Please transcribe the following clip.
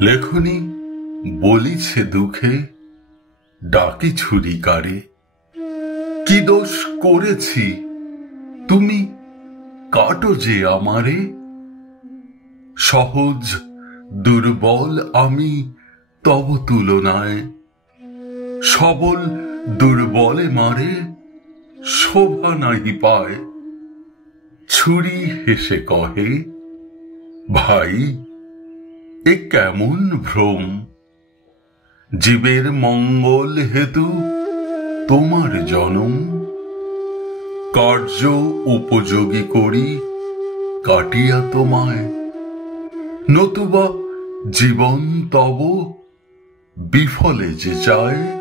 লেখনি বলিছে দুঃখে, ডাকি ছুরিকারে। কি দোষ করেছি তুমি কাটো যে আমারে। সহজ দুর্বল আমি তব তুলনায়, সবল দুর্বলে মারে শোভা নাহি পায়। ছুরি হেসে কহে, ভাই এ কেমন ভ্রম। জীবের মঙ্গল হেতু তোমার জনম, কার্য উপযোগী করি কাটিয়া তোমায়। নতুবা জীবন তব বিফলে যে চায়।